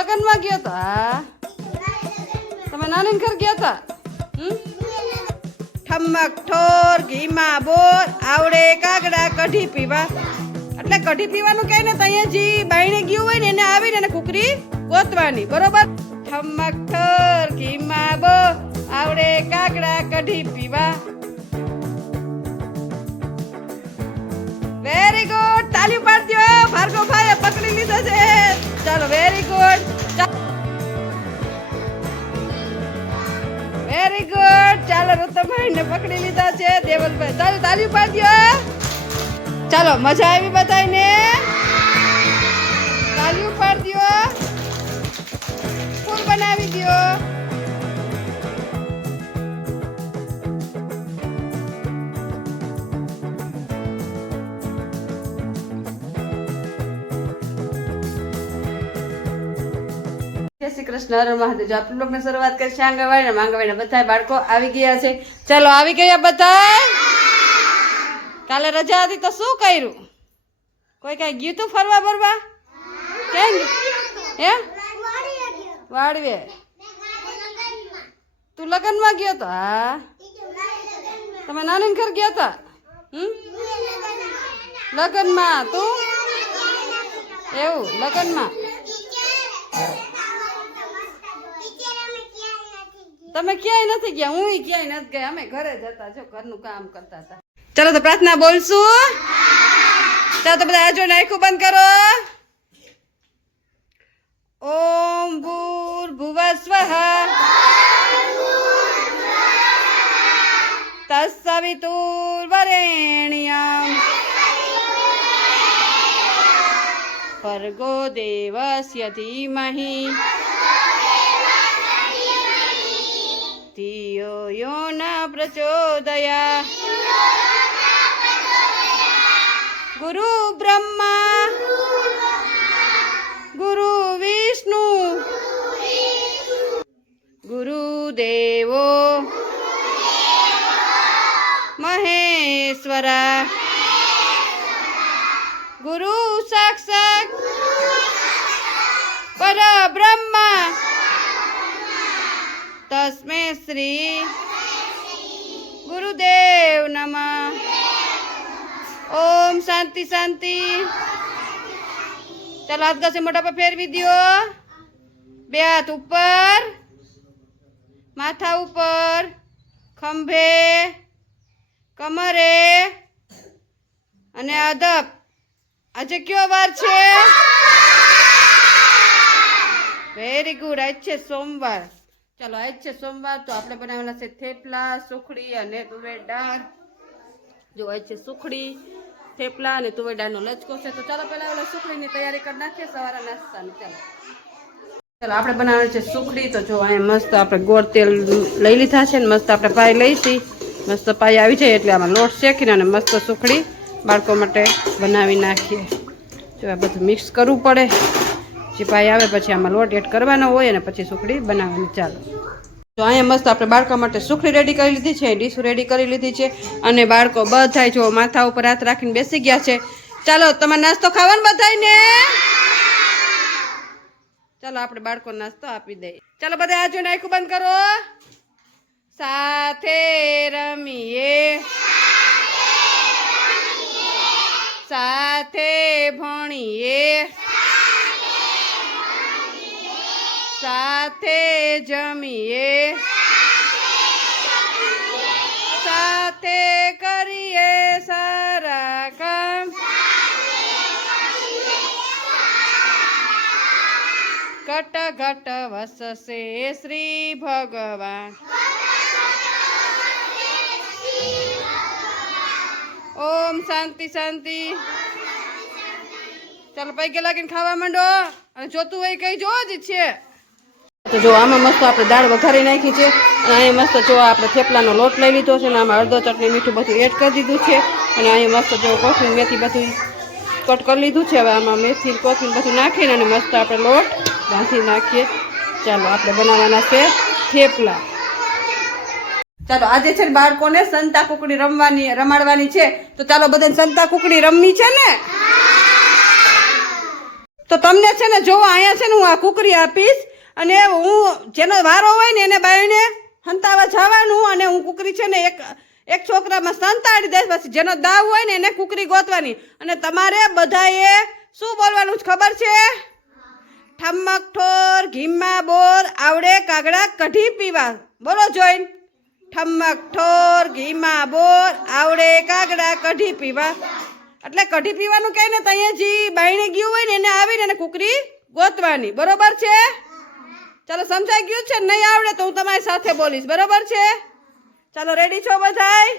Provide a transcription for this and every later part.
લગનમાં ગયો તો? હા, તમે નાની ઘર ગયા હતા? ઠમક ઠોર ઘીમાં બોર આવડે કાગડા કઢી પીવા. એટલે કઢી પીવાનું કઈ ને અહીંયા જી બાયણે ગયું હોય ને એને આવીને એને કુકરી ગોતવાની, બરોબર? ઠમક ઠોર ઘીમાં બોર આવડે કાગડા કઢી પીવા. વેરી ગુડ, તાળી પાડ દો. ભાર્ગવ ભાઈએ પકડી લીધો છે. ચાલો, વેરી ગુડ, વેરી ગુડ. ચાલો, ઋતુભાઈ ને પકડી લીધા છે. દેવલભાઈ, ચાલો તાળી પાડ દો. ચાલો, મજા આવી બધાને? તાળી પાડ દો. ફૂલ બનાવી દો. જય શ્રી કૃષ્ણ, હર મહાદેવ. આપણે લોકોને શરૂઆત કરી છે આંગણવાડી. આંગણવાડી બધા બાળકો આવી ગયા છે. ચાલો, આવી ગયા બધા. કાલે રજા હતી તો શું કર્યું? કોઈ કઈ ગયું તું ફરવા બરવા? ક્યાં હે? વાડવે. તું લગ્નમાં ગયો તો? હા, તમે નાની ઘર ગયા હતા? લગ્નમાં? તું એવું લગ્નમાં? તમે ક્યાંય નથી ગયા? હું ક્યાંય નથી ગયા. અમે ઘરે જ હતા, જો ઘરનું કામ કરતા હતા. ચાલો તો પ્રાર્થના બોલશું. ચાલો તો બધા આજો આંખો બંધ કરો. ઓમ ભૂર્ભુવઃ સ્વઃ તત્સવિતુર્વરેણ્યં ભર્ગો દેવસ્ય ધીમહિ ધિયો યો ન પ્રચોદયાत्. ગુરુ બ્રહ્મા ગુરુ વિષ્ણુ ગુરુદેવો મહેશ્વરા ગુરુ સાક્ષાત પરબ્રહ્મા તસ્મે શ્રી ગુરુદેવ નમઃ. ઓમ શાંતિ શાંતિ. ચાલો, હાથ ઘસે મોઢા પર ફેરવી દો. બે હાથ ઉપર, માથા ઉપર, ખંભે, કમરે અને અદબ. આજે કયો વાર છે? Very good. આજ છે સોમવાર. ચાલો, આજ છે સોમવાર તો આપણે બનાવેલા છે થેપલા, સુખડી અને તુવેર દાળ. જો આજ છે સુખડી, થેપલા અને તુવેર દાળનો લચકો છે. તો ચાલો પહેલા ઓલા સુખડીની તૈયારી કરી નાખીએ સવારે નાસ્તાની. ચાલો ચાલો આપણે બનાવવાનું છે સુખડી. તો જો અહીંયા મસ્ત આપણે ગોળ તેલ લઈ લીધા છે ને મસ્ત આપણે પાઈ લઈશી. મસ્ત પાઈ આવી જાય એટલે આમાં લોટ શેકીને અને મસ્ત સુખડી બાળકો માટે બનાવી નાખીએ. જો આ બધું મિક્સ કરવું પડે. પછી પાઈ આવે પછી આમાં લોટ એડ કરવાનો હોય અને પછી સુખડી બનાવવાની. ચાલો, તો અહીંયા મસ્ત આપણે બાળકો માટે સુખડી રેડી કરી લીધી છે, ડીશ રેડી કરી લીધી છે અને બાળકો બધા જો માથા ઉપર હાથ રાખીને બેસી ગયા છે. ચાલો, તમારે નાસ્તો ખાવાનો બધાને? ચાલો, આપણે બાળકો નાસ્તો આપી દઈએ. ચાલો, બધા આજો આંખો બંધ કરો. સાથે રમીએ, સાથે ભણીએ, સાથે જમીએ, સાથે કરીએ સારા કામ, ઘટ ઘટ વસશે શ્રી ભગવાન. ઓમ શાંતિ શાંતિ. ચાલો, પૈકી લાગીને ખાવા માંડો અને જોતું હોય કઈ જોવા જ છે. તો જો આમાં મસ્ત આપણે દાળ વઘારી નાખી છે અને અહીંયા મસ્ત જો આપણે થેપલાનો લોટ લઈ લીધો છે અને આમાં અડધો ચટણી મીઠું બધું એડ કરી દીધું છે અને અહીંયા મસ્ત જો કોથમીર મેથી બધું કટ કરી લીધું છે. હવે આમાં મેથી કોથમીર બધું નાખીને અને મસ્ત આપણે લોટ બાંધી નાખીએ. ચાલો, આપણે બનાવવાના છે થેપલા. ચાલો, આજે છે ને બાળકોને સંતા કુકડી રમાડવાની છે. તો ચાલો બધાને સંતા કુકડી રમવી છે ને? તો તમને છે ને જોવો અહીંયા છે ને હું આ કુકરી આપીશ અને હું જેનો વારો હોય ને એને બાઈને હંતાવા જવાનું અને હું કુકરી છે ને એક છોકરામાં સંતાડી દઈશ. પછી જેનો દાવ હોય ને એને કુકરી ગોતવાની અને તમારે બધાએ શું બોલવાનું છે ખબર છે? ઠમક ઠોર ઘીમાં બોર આવડે કાગડા કઢી પીવા. બોલો જોઈન. ઠમક ઠોર ઘીમાં બોર આવડે કાગડા કઢી પીવા. એટલે કઢી પીવાનું કહે ને ત્યાં જે બાઈને ગયું હોય ને એને આવીને એને કુકરી ગોતવાની. બરોબર છે? ચાલો સમજાઈ ગયું છે? નહીં આવડે તો હું તમારી સાથે બોલીશ. બરોબર છે? ચાલો રેડી છો બધાય?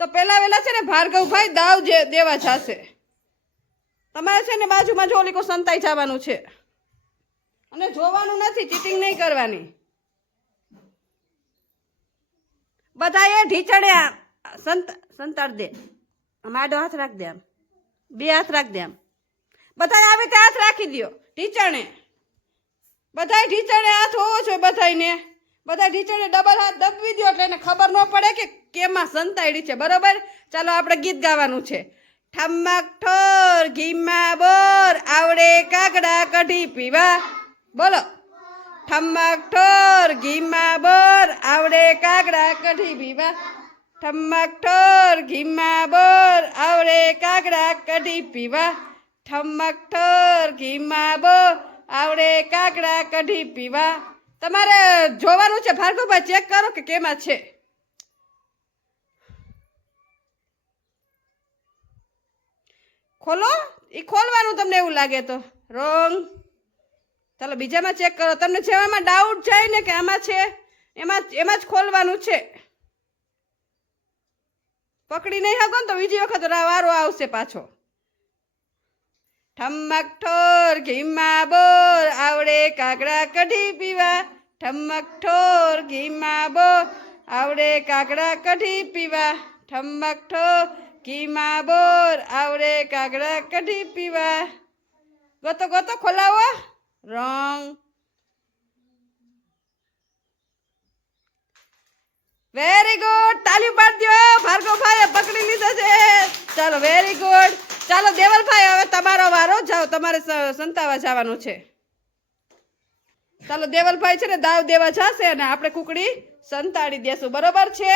તો પહેલા વેલા છે ને ભાર્ગવભાઈ દાવ દેવા જશે. તમારે છે ને બાજુમાં જો ઓલી કો સંતાઈ જવાનું છે અને જોવાનું નથી, ચીટિંગ નહીં કરવાની. બધાએ ઢીચડે સંતાડ દે. આમ આડો હાથ રાખ દે, આમ બે હાથ રાખ દે. આમ બધા આવી રીતે હાથ રાખી દો ઢીચણે. બધા ઢીચણે હાથ હોવો જોઈએ બધાને. બધા ઢીચણે ડબલ હાથ દબવી દો એટલે એને ખબર ન પડે કે કેમાં સંતાડી છે. બરોબર? ચાલો આપણે ગીત ગાવાનું છે. ઠમક ઠોર ઘીમાં બોર આવડે કાગડા કઢી પીવા. બોલો. ઠમક ઠોર ઘીમાં બોર આવડે કાગડા કઢી પીવા. ઠમક ઠોર ઘીમાં બોર આવડે કાગડા કઢી પીવા. ઠમક ઠોર ઘીમાં બોર આવડે કાગડા કઢી પીવા. તમારે જોવાનું છે ભાર્ગવભાઈ, ચેક કરો કે કેમાં છે. ખોલો. એ ખોલવાનું તમને એવું લાગે તો રોંગ. ચાલો બીજામાં ચેક કરો. તમને જેવામાં ડાઉટ જાય ને કે આમાં છે એમાં જ ખોલવાનું છે. પકડી નહીં શકો ને તો બીજી વખત વારો આવશે પાછો. ઠમક ઠોર ઘીમાં બોર આવડે કાગડા કઢી પીવા. ઠમક ઠોર ઘીમાં બોર આવડે કાગડા કઢી પીવા. ઠમક ઠોર ઘીમાં બોર આવડે કાગડા કઢી પીવા. ગોતો ગોતો ખોલાવો. રોંગ. Very good. તાલી પાડી દો. ભાર્ગવભાઈએ પકડી લીધો છે. ચાલો વેરી ગુડ. ચાલો દેવલભાઈ હવે તમારો વારો. જાઓ, તમારે સંતાવા જવાનું છે. ચાલો દેવલભાઈ છે ને દાવ દેવા જશે અને આપણે કુકડી સંતાડી દેશું. બરોબર છે?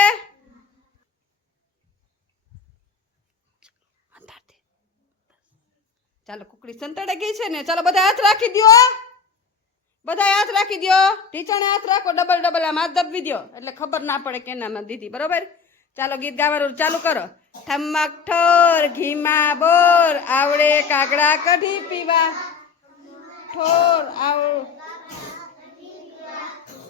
ચાલો કુકડી સંતાડી ગઈ છે ને. ચાલો બધા હાથ રાખી દો. બધા હાથ રાખી દો. ઢીચણે હાથ રાખો. ડબલ ડબલ આમ હાથ દબવી દો એટલે ખબર ના પડે કેનામાં દીધી. બરોબર? ચાલો ગીત ગાવાનું ચાલુ કરો. ઠમક ઠોર ઘીમાં બોર આવડે કાગડા કઢી પીવા. ઠોર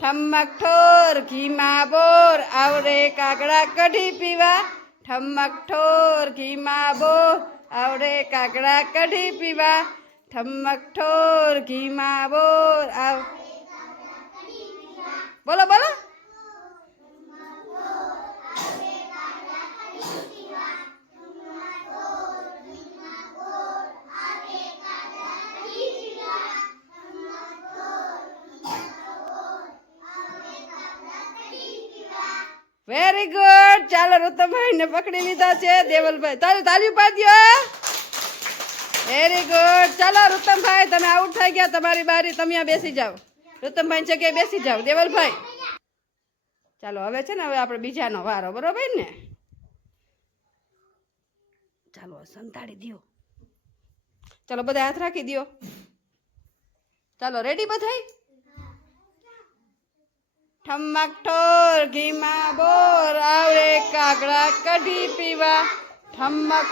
ઠમક ઠોર ઘીમાં બોર આવડે કાગડા કઢી પીવા. ઠમક ઠોર ઘીમાં બોર આવડે કાગડા કઢી પીવા. ઠમક ઠોર ઘીમાં બોર બોલો બોલો. Very good. ચાલો ઋતુભાઈ ને પકડી લીધા છે. દેવલભાઈ તાલી પાડી દો. Very good. ચાલો ઋતમભાઈ તમે આઉટ થઈ ગયા. તમારી બારી. તમે આ બેસી જાઓ. ઋતમભાઈ જગ્યાએ બેસી જાઓ. દેવલભાઈ ચાલો હવે છે ને હવે આપણે બીજાનો વારો. બરોબર ને? ચાલો સંતાડી દો. ચાલો બધા હાથ રાખી દો. ચાલો રેડી બધાય? ઠમક ઠોર ઘીમાં બોર આવડે કાગડા કઢી પીવા. ઠમક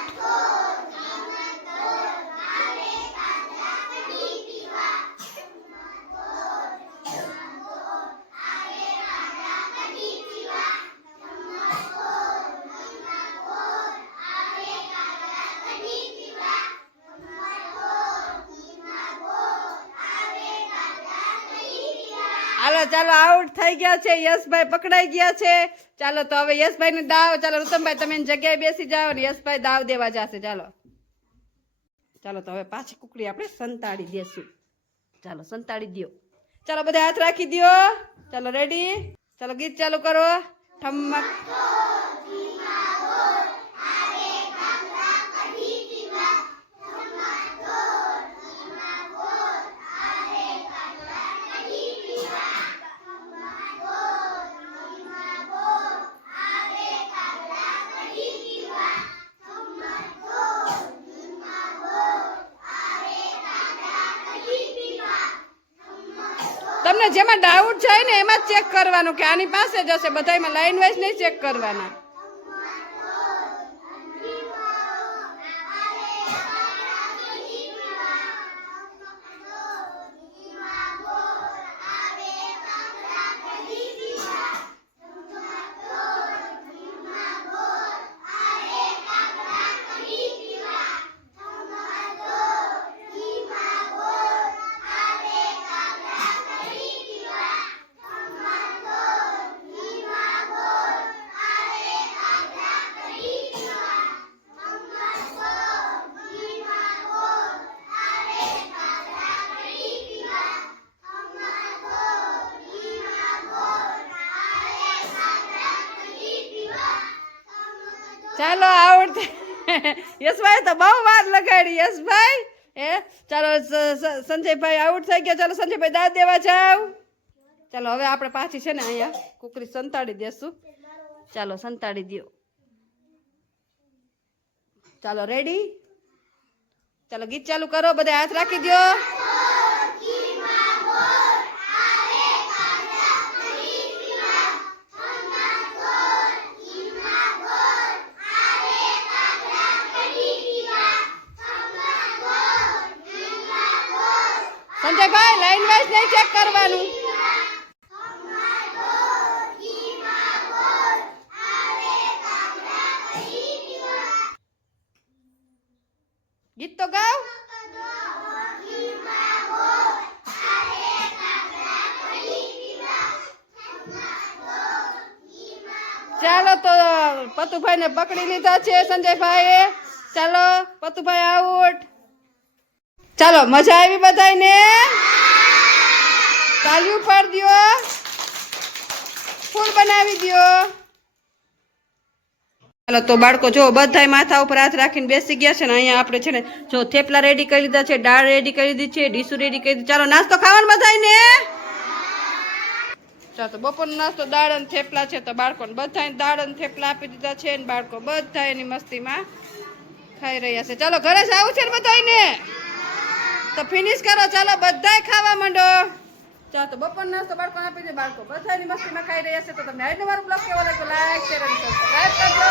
હાલો ચાલો આઉટ થઈ ગયા છે. યશભાઈ પકડાઈ ગયા છે. ચાલો તો હવે યશભાઈ ને દાવ. ચાલો ઋતમભાઈ તમે એની જગ્યાએ બેસી જાઓ ને યશભાઈ દાવ દેવા જશે. ચાલો ચાલો તો હવે પાછી કુકડી આપણે સંતાડી દેશું. ચાલો સંતાડી દો. ચાલો બધા હાથ રાખી દો. ચાલો રેડી. ચાલો ગીત ચાલુ કરો. ઠમક તમને જેમાં ડાઉટ જાય ને એમાં ચેક કરવાનું કે આની પાસે જ હશે, બધામાં લાઈન વાઇઝ નહીં ચેક કરવાના. ચાલો આવડ યશભાઈ તો બહુ વાર લગાડી. યશભાઈ ચાલો સંજયભાઈ આઉટ થઈ ગયા. ચાલો સંજયભાઈ દાદ દેવા જાવ. ચાલો હવે આપણે પાછી છે ને અહીંયા કુકરી સંતાડી દેશું. ચાલો સંતાડી દો. ચાલો રેડી. ચાલો ગીત ચાલુ કરો, બધા હાથ રાખી દો. સંજયભાઈ લાઈન વાઇઝ નહીં ચેક કરવાનું. ગીત તો ગાવ. ચાલો તો પતુભાઈ ને પકડી લીધા છે સંજયભાઈએ. ચાલો પતુભાઈ આઉટ. ચાલો મજા આવી બધાને? તાળીઓ પાડી દો, ફૂલ બનાવી દો. ચાલો તો બાળકો જો બધાય માથા ઉપર હાથ રાખીને બેસી ગયા છે ને. અહીંયા આપણે છે ને જો થેપલા રેડી કરી લીધા છે, દાળ રેડી કરી દીધી છે, ડીશું રેડી કરી દીધી. ચાલો નાસ્તો ખાવાનો બધાને. ચાલો તો બપોરનો નાસ્તો દાળ અને થેપલા છે, તો બાળકોને બધાને દાળ અને થેપલા આપી દીધા છે ને બાળકો બધા એની મસ્તીમાં ખાઈ રહ્યા છે. ચાલો ઘરે જ આવું છે ને બધાને, તો ફિનિશ કરો. ચાલો બધાય ખાવા માંડો. ચાલો તો બપોર નાસ્તો બાળકોને આપી દે. બાળકો બધાની મસ્તીમાં ખાઈ રહ્યા છે. તો તમને આજનો મારો બ્લોગ કેવો લાગ્યો લાઈક શેર અને સબસ્ક્રાઇબ કરજો.